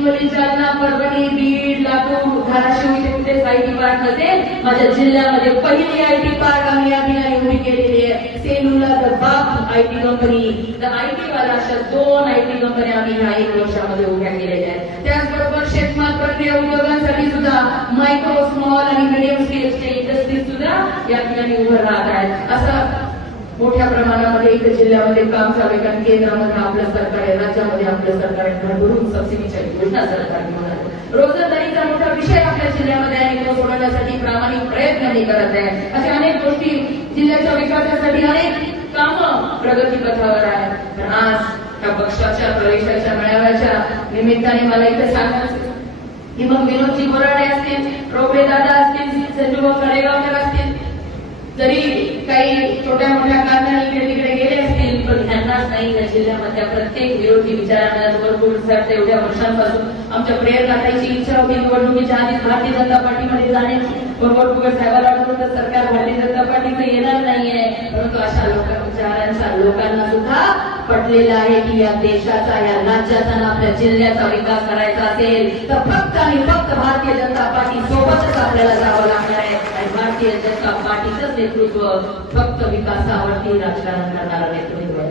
हिंगोली जालना परभणी बीड लातूर धाराशिव इथे कुठेच I T park नसेल माझ्या जिल्ह्यामध्ये पहिली आय टी पार्क आम्ही या ठिकाणी उभी केलेली आहे. सेलूला द बाप I T company the I T वाला अशा दोन आय टी कंपन्या आम्ही ह्या एक वर्षामध्ये उभ्या केलेल्या आहेत. त्याचबरोबर शेतमाल प्रक्रिया उद्योगांसाठी सुद्धा मायक्रो स्मॉल आणि मिडियम स्केलचे इंडस्ट्रीज सुद्धा या ठिकाणी उभं राहत आहेत. असं मोठ्या प्रमाणामध्ये इथे जिल्ह्यामध्ये काम चालू आहे. कारण केंद्रामध्ये आपलं सरकार आहे राज्यामध्ये आपलं सरकार आहे. भरभरून सबसिडीच्या योजना सरकार घेऊन रोजंदारीचा मोठा विषय आपल्या जिल्ह्यामध्ये आहे. आणि तो सोडवण्यासाठी प्रामाणिक प्रयत्नही करत आहे. अशा अनेक गोष्टी जिल्ह्याच्या विकासासाठी अनेक कामं प्रगती पथावर आहेत. पण आज त्या पक्षाच्या प्रवेशाच्या मेळाव्याच्या निमित्ताने मला इथे सांगायचं की मग विनोदजी बोराडे असतील रोपे दादा असतील संजू कडेगावकर असतील जरी काही नाही या जिल्ह्यामधल्या प्रत्येक विरोधी विचारांना साहेब एवढ्या वर्षांपासून आमच्या प्रेयर काढायची इच्छा होती निवडणुकीच्या आधीच भारतीय जनता पार्टीमध्ये जाण्याची. पण साहेबाला वाटत होतं सरकार भारतीय जनता पार्टीचं येणार नाहीये. परंतु अशा लोक विचारांच्या लोकांना सुद्धा पटलेलं आहे की या देशाचा या राज्याचा आणि आपल्या जिल्ह्याचा विकास करायचा असेल तर फक्त आणि फक्त भारतीय जनता पार्टी सोबतच आपल्याला जावं लागणार आहे. आणि भारतीय जनता पार्टीचंच नेतृत्व फक्त विकासावरती राजकारण करणारं नेतृत्व आहे.